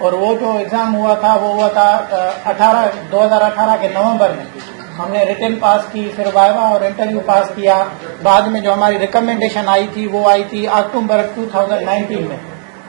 اور وہ جو ایگزام ہوا تھا وہ ہوا تھا 2018 کے نومبر میں. ہم نے ریٹن پاس کی، پھر وائوا اور انٹرویو پاس کیا. بعد میں جو ہماری ریکمنڈیشن آئی تھی وہ آئی تھی اکتوبر 2019 میں،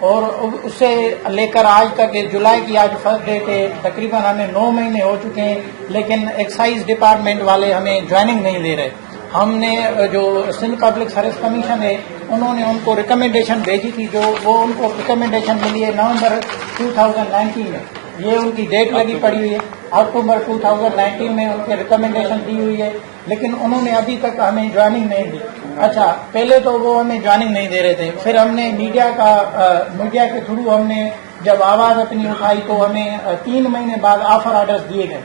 اور اس سے لے کر آج تک جولائی کی آج فرسٹ ڈیٹ ہے، تقریباً ہمیں 9 مہینے ہو چکے ہیں، لیکن ایکسائز ڈپارٹمنٹ والے ہمیں جوائننگ نہیں دے رہے. ہم نے جو سندھ پبلک سروس کمیشن ہے انہوں نے ان کو ریکمنڈیشن بھیجی تھی، جو وہ ان کو ریکمنڈیشن ملی ہے نومبر 2019 میں. یہ ان کی ڈیٹ لگی پڑی ہوئی ہے، اکتوبر 2019 میں ان کی ریکمنڈیشن دی ہوئی ہے، لیکن انہوں نے ابھی تک ہمیں جوائننگ نہیں دی. اچھا، پہلے تو وہ ہمیں جوائننگ نہیں دے رہے تھے، پھر ہم نے میڈیا کے تھرو ہم نے جب آواز اپنی اٹھائی تو ہمیں 3 مہینے بعد آفر آرڈرز دیے گئے.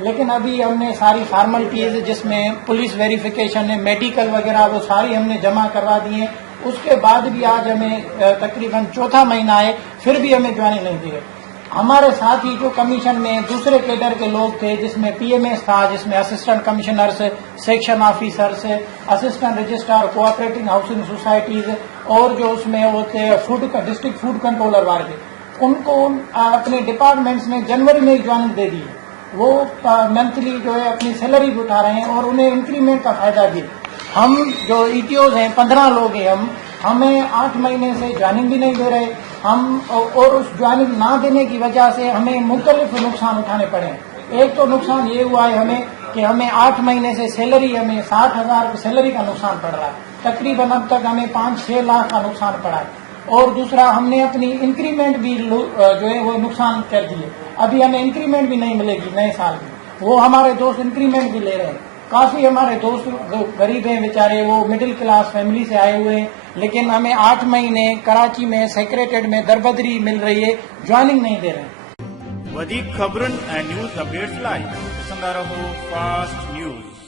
لیکن ابھی ہم نے ساری فارملٹیز جس میں پولیس ویریفیکیشن ہے، میڈیکل وغیرہ، وہ ساری ہم نے جمع کروا دی ہیں. اس کے بعد بھی آج ہمیں تقریباً چوتھا مہینہ ہے، پھر بھی ہمیں جوائننگ نہیں دی ہے. ہمارے ساتھ ہی جو کمیشن میں دوسرے کیڈر کے لوگ تھے، جس میں پی ایم ایس تھا، جس میں assistant commissioners, section officers, assistant registrar cooperating housing societies, اور جو اس میں وہ تھے ڈسٹرکٹ فوڈ کنٹرولر والے، ان کو اپنے ڈپارٹمنٹس نے جنوری میں جوائننگ دے دی. وہ منتھلی جو ہے اپنی سیلری بھی اٹھا رہے ہیں اور انہیں انکریمنٹ کا فائدہ بھی. ہم جو ای ٹی اوز ہیں 15 لوگ ہیں، ہمیں 8 مہینے سے جوائننگ بھی نہیں دے رہے. اور اس جوائننگ نہ دینے کی وجہ سے ہمیں مختلف نقصان اٹھانے پڑے ہیں. ایک تو نقصان یہ ہوا ہے ہمیں کہ ہمیں 8 مہینے سے سیلری، ہمیں 60,000 سیلری کا نقصان پڑ رہا ہے. تقریباً اب تک ہمیں 5-6 لاکھ کا نقصان پڑا ہے. اور دوسرا، ہم نے اپنی انکریمنٹ بھی جو ہے وہ نقصان کر دی ہے. ابھی ہمیں انکریمنٹ بھی نہیں ملے گی نئے سال میں. وہ ہمارے دوست انکریمنٹ بھی لے رہے ہیں. کافی ہمارے دوست غریب ہیں بیچارے، وہ مڈل کلاس فیملی سے آئے ہوئے ہیں، لیکن ہمیں 8 مہینے کراچی میں سیکریٹریٹ میں دربدری مل رہی ہے، جوائننگ نہیں دے رہے ہیں. وڌيڪ خبرن ۽ نيوز اپڊيٽس لاءِ ڏسندا رهو فاسٽ نيوز.